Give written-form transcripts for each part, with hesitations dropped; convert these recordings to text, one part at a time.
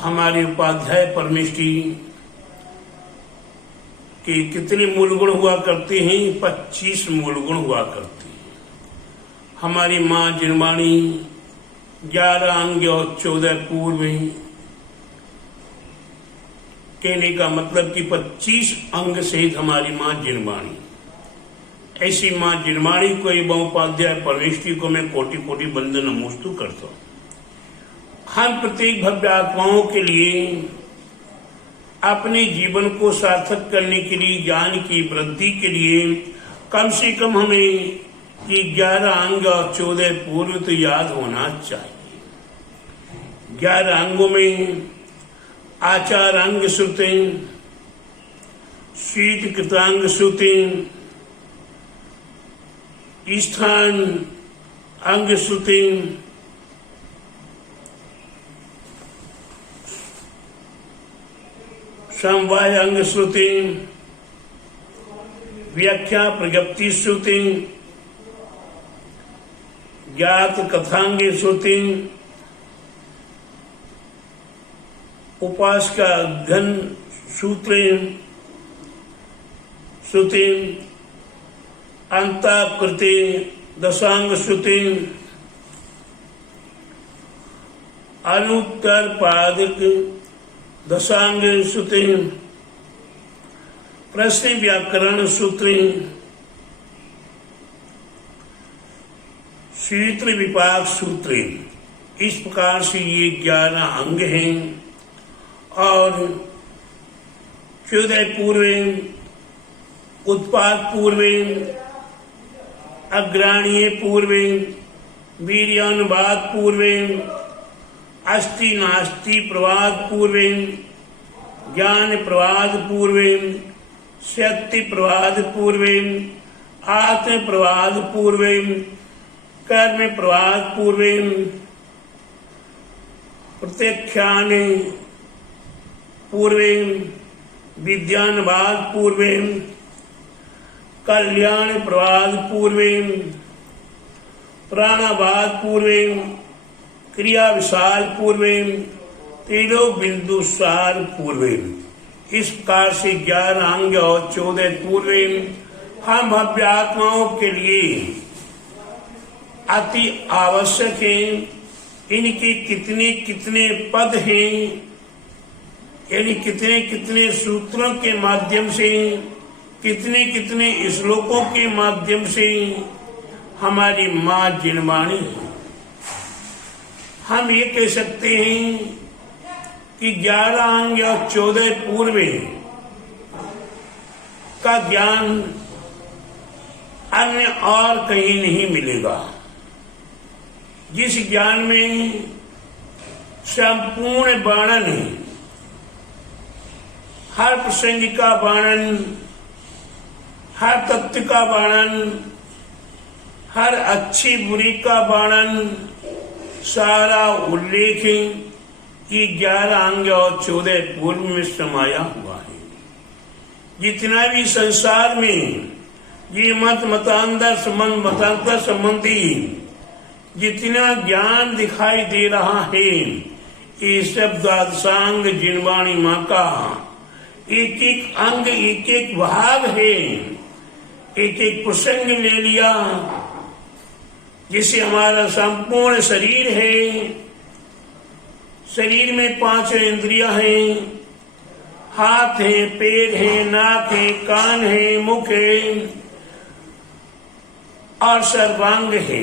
हमारे उपाध्याय परमेष्ठी के कितने मूल गुण हुआ करते हैं? 25 मूल गुण हुआ करते हैं। हमारी माँ जिनवाणी 11 अंग और 14 पूर्व, कहने का मतलब कि 25 अंग सहित हमारी माँ जिनवाणी। ऐसी माँ जिनवाणी को एवं उपाध्याय परमेष्ठी को मैं कोटि कोटि वंदन नमोस्तु करता हूँ। हम प्रत्येक भव्य आत्माओं के लिए अपने जीवन को सार्थक करने के लिए, ज्ञान की वृद्धि के लिए कम से कम हमें ये 11 अंग और 14 पूर्व तो याद होना चाहिए। 11 अंगों में आचार अंग श्रुति, शीत कृतांग श्रुति, स्थान अंग श्रुति, समवाय अंग श्रुति, व्याख्या प्रज्ञप्ति श्रुति, ज्ञात कथांग श्रुति, उपासका घन सूत्र श्रुति, अंताकृति दशांग श्रुति, अनुत्तर पादक दशांग श्रुति, प्रश्न व्याकरण सूत्र, सूत्र विपाक सूत्र। इस प्रकार से ये 11 अंग हैं और 14 पूर्व, उत्पाद पूर्व, अग्राणीय पूर्व, वीर्यानुवाद पूर्व, अस्थि नास्ति प्रवाद पूर्व, ज्ञान प्रवाद पूर्व, सत्य प्रवाद पूर्व, आत्म प्रवाद पूर्व, कर्म प्रवाद पूर्व, प्रत्यक्षान पूर्व, विद्यानुवाद पूर्व, कल्याण प्रवाद पूर्व, प्राणावाद पूर्व, क्रिया विशाल पूर्व, त्रिलोक बिंदु सार पूर्व। इस प्रकार से 11 अंग और 14 पूर्व हम भव्य आत्माओं के लिए अति आवश्यक हैं। इनके कितने कितने पद हैं, यानी कितने कितने सूत्रों के माध्यम से, कितने कितने श्लोकों के माध्यम से हमारी माँ जिनवाणी है। हम ये कह सकते हैं कि 11 अंग और 14 पूर्व का ज्ञान अन्य और कहीं नहीं मिलेगा। जिस ज्ञान में संपूर्ण वर्णन है, हर प्रसंग का वर्णन, हर तत्व का वर्णन, हर अच्छी बुरी का वर्णन, सारा उल्लेख ये 11 अंग और 14 पूर्व में समाया हुआ है। जितना भी संसार में ये मतांतर संबंधी जितना ज्ञान दिखाई दे रहा है, ये सब द्वादशांग जिनवाणी माँ का एक एक अंग, एक एक भाग है, एक एक प्रसंग ले लिया। जिसे हमारा संपूर्ण शरीर है, शरीर में 5 इंद्रियां हैं, हाथ है, पैर है, नाक है, कान है, मुख है और सर्वांग है।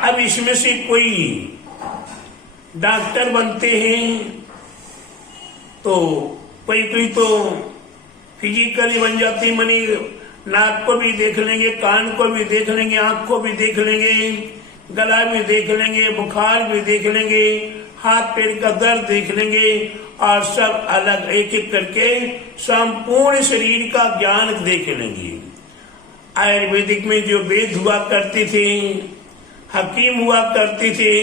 अब इसमें से कोई डॉक्टर बनते हैं तो कोई तो फिजिकली बन जाती, मनी नाक को भी देख लेंगे, कान को भी देख लेंगे, आंख को भी देख लेंगे, गला भी देख लेंगे, बुखार भी देख लेंगे, हाथ पैर का दर्द देख लेंगे और सब अलग एक एक करके संपूर्ण शरीर का ज्ञान देख लेंगे। आयुर्वेदिक में जो वेद हुआ करते थे, हकीम हुआ करते थे,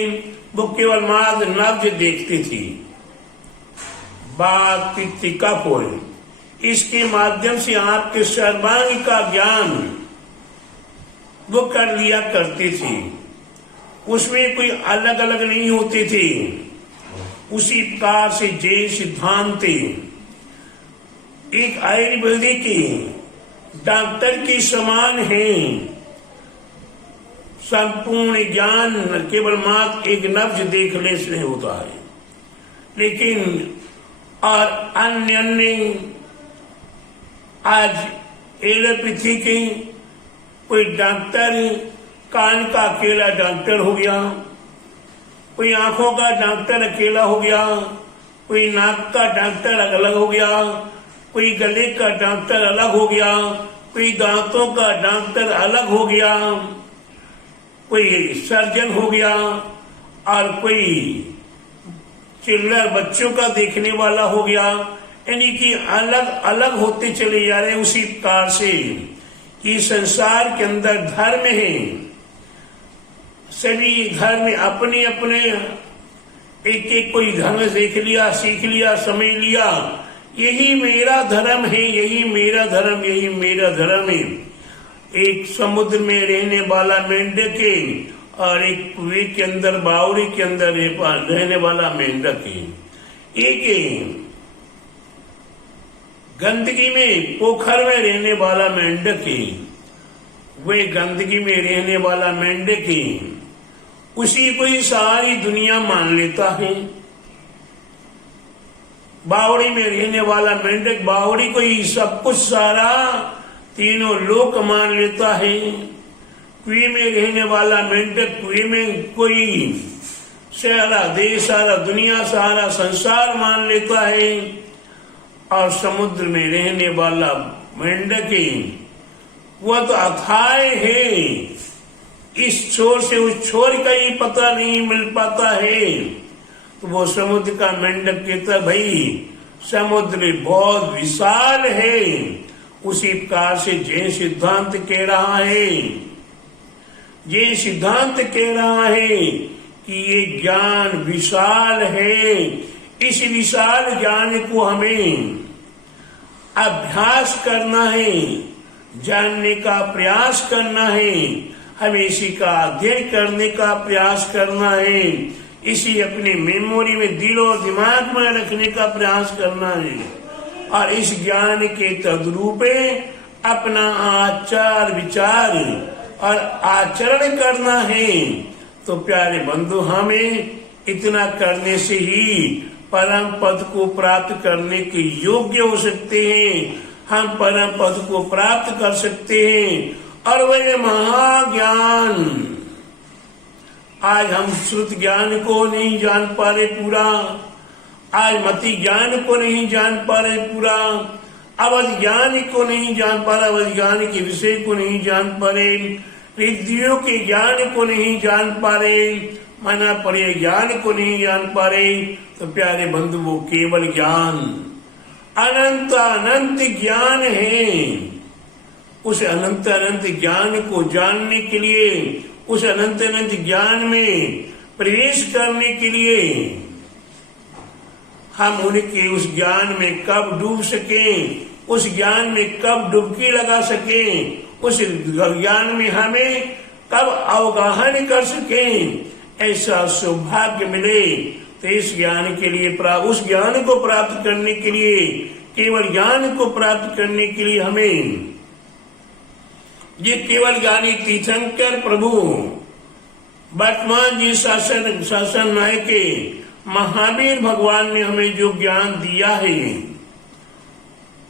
वो केवल माद नब्ज देखते थे, बात पित्त कफ, इसके माध्यम से आपके सर्वांग का ज्ञान वो कर लिया करते थे। उसमें कोई अलग अलग नहीं होते थे। उसी प्रकार से जय सिद्धांत एक आयुर्वेदिक डॉक्टर के समान है। संपूर्ण ज्ञान केवल मात्र एक नब्ज देखने से होता है, लेकिन और अन्य आज एलोपैथी के कोई डॉक्टर कान का अकेला डॉक्टर हो गया, कोई आंखों का डॉक्टर अकेला हो गया, कोई नाक का डॉक्टर अलग हो गया, कोई गले का डॉक्टर अलग हो गया, कोई दांतों का डॉक्टर अलग हो गया, कोई सर्जन हो गया और कोई चिल्लर बच्चों का देखने वाला हो गया। यानी कि अलग अलग होते चले जा रहे। उसी प्रकार से कि संसार के अंदर धर्म है, सभी धर्म अपने अपने एक एक कोई धर्म देख लिया, सीख लिया, समझ लिया, यही मेरा धर्म है, यही मेरा धर्म, यही मेरा धर्म है। एक समुद्र में रहने वाला मेंढक है और एक कुएं के अंदर बावड़ी के अंदर रहने वाला मेंढक है। एक गंदगी में पोखर में रहने वाला मेंढक है, वे गंदगी में रहने वाला मेंढक है, उसी को ही सारी दुनिया मान लेता है। बावड़ी में रहने वाला मेंढक बावड़ी को ही सब कुछ सारा तीनों लोक मान लेता है। कुएं में रहने वाला मेंढक कुएं में कोई सारा देश, सारा दुनिया, सारा संसार मान लेता है। और समुद्र में रहने वाला मेंढक वह तो अथाह है, इस छोर से उस छोर का ही पता नहीं मिल पाता है। तो वो समुद्र का मेंढक कहता भाई समुद्र बहुत विशाल है। उसी प्रकार से जय सिद्धांत कह रहा है, ये सिद्धांत कह रहा है कि ये ज्ञान विशाल है। इस विशाल ज्ञान को हमें अभ्यास करना है, जानने का प्रयास करना है, हमें इसी का अध्ययन करने का प्रयास करना है, इसी अपनी मेमोरी में दिल और दिमाग में रखने का प्रयास करना है और इस ज्ञान के तद्रूप अपना आचार विचार और आचरण करना है। तो प्यारे बंधु, हमें इतना करने से ही परम पद को प्राप्त करने के योग्य हो सकते हैं। हम परम पद को प्राप्त कर सकते हैं और वह महाज्ञान, आज हम श्रुत ज्ञान को नहीं जान पा रहे पूरा, आज मति ज्ञान को नहीं जान पा रहे पूरा, अवध ज्ञान को नहीं जान पा रहे, अवध ज्ञान के विषय को नहीं जान पा रहे, रिद्धियों के ज्ञान को नहीं जान पा रहे, माना पड़े ज्ञान को नहीं जान पा रहे। तो प्यारे बंधु, वो केवल ज्ञान अनंत अनंत ज्ञान है। उस अनंत अनंत ज्ञान को जानने के लिए, उस अनंत अनंत ज्ञान में प्रवेश करने के लिए हम उनके उस ज्ञान में कब डूब सकें, उस ज्ञान में कब डुबकी लगा सकें, उस ज्ञान में हमें कब अवगाहन कर सकें, ऐसा सौभाग्य मिले। तो इस ज्ञान के लिए, उस ज्ञान को प्राप्त करने के लिए, केवल ज्ञान को प्राप्त करने के लिए हमें ये केवल ज्ञानी तीर्थंकर प्रभु वर्तमान जी शासन नायक महावीर भगवान ने हमें जो ज्ञान दिया है,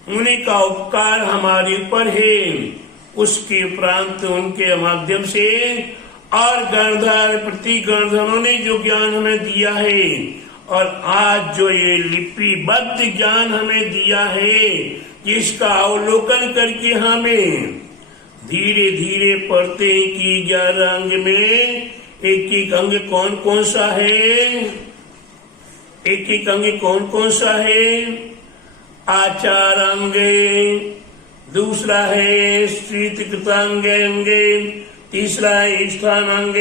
उन्हीं का उपकार हमारे ऊपर है। उसके उपरांत उनके माध्यम से और गणधर प्रति गणधरों ने जो ज्ञान हमें दिया है और आज जो ये लिपिबद्ध ज्ञान हमें दिया है, जिसका अवलोकन करके हमें धीरे धीरे पढ़ते कि 11 अंग में एक एक अंग कौन कौन सा है, एक एक अंग कौन कौन सा है। आचार अंग, दूसरा है शीत कृतांग अंग, तीसरा है स्थान अंग,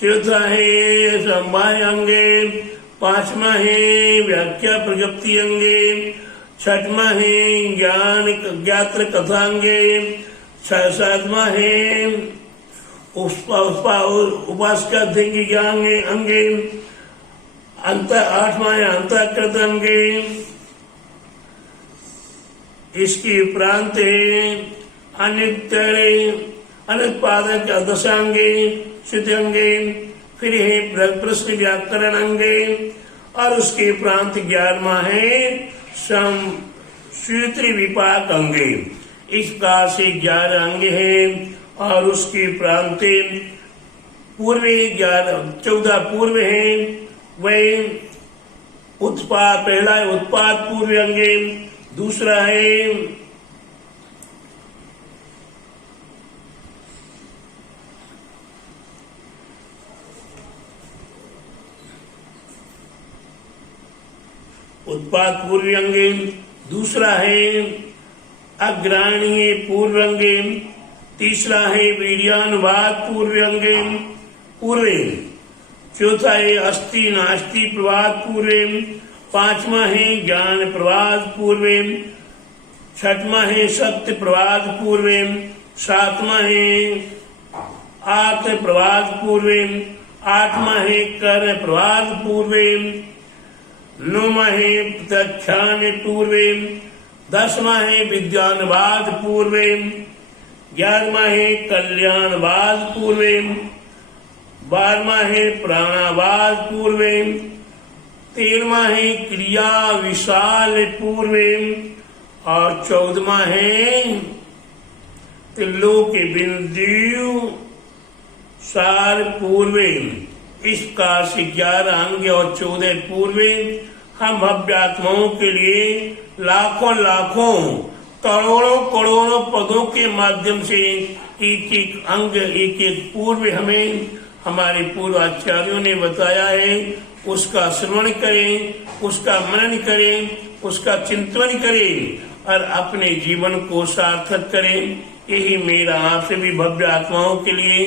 चौथा है संवाय अंग, पांचवा है व्याख्या प्रज्ञप्ति अंग, छठवा है ज्ञान ज्ञात्र कथा अंग, सातवां है उपासका ज्ञान अंग, आठवां है अंतःकृत अंगे, इसके उपरांत है अनुत्पादक दशांगे श्रुतिअंगे, फिर है प्रश्न व्याकरण अंगे, और उसके उपरांत 11वां है श्रुति विपाक अंगे। इस प्रकार से 11 अंग है, और उसके उपरांत पूर्व 14 पूर्व है। वह उत्पाद, पहला है उत्पाद पूर्व अंगे, दूसरा है उत्पाद पूर्व अंगे, दूसरा है अग्राणीय पूर्व अंगे, तीसरा है वीर्यानुवाद पूर्व अंगे पूर्वे, चौथा है अस्थि नास्ति प्रवाद पूर्वे, 5वां है ज्ञान प्रवाद पूर्वे, 6वां है सत्य प्रवाद पूर्वे, 7वां है आत्म प्रवाद पूर्वे, 8वां है कर प्रवाद पूर्वे, 9वां है प्रत्याख्यान पूर्वे, 10वां है विज्ञानवाद पूर्वे, 11वां है कल्याणवाद पूर्वे, 12वां है प्राणावाद पूर्वे, 13वां है क्रिया विशाल पूर्वे, और 14वां है त्रिलोक बिंदु सार पूर्वे। इस प्रकार से 11 अंग और 14 पूर्वे हम भव्यात्माओं के लिए लाखों लाखों करोड़ों करोड़ों पदों के माध्यम से एक एक अंग एक एक पूर्व हमें हमारे पूर्व आचार्यों ने बताया है। उसका श्रवण करें, उसका मनन करें, उसका चिंतन करें और अपने जीवन को सार्थक करें। यही मेरा आपसे भी भव्य आत्माओं के लिए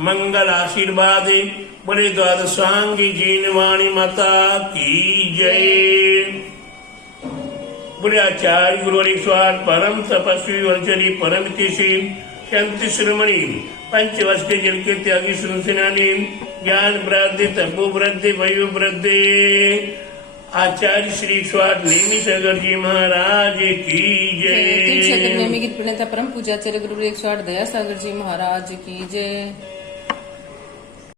मंगल आशीर्वाद है। बड़े द्वादशांगी जीनवाणी माता की जय। बड़े आचार्य गुरु स्वाद परम तपस्वी वंचरी परम तिशी शांति श्रमणी पंचवर्ष के जल के त्यागी सुनसिनानी ज्ञान वृद्धि तपो वृद्धि वयु वृद्धि आचार्य श्री स्वाद नेमी सागर जी महाराज की जय। तीर्थ क्षेत्र नेमी गीत प्रणेता परम पूजाचार्य गुरु एक स्वाद दया सागर जी महाराज की जय।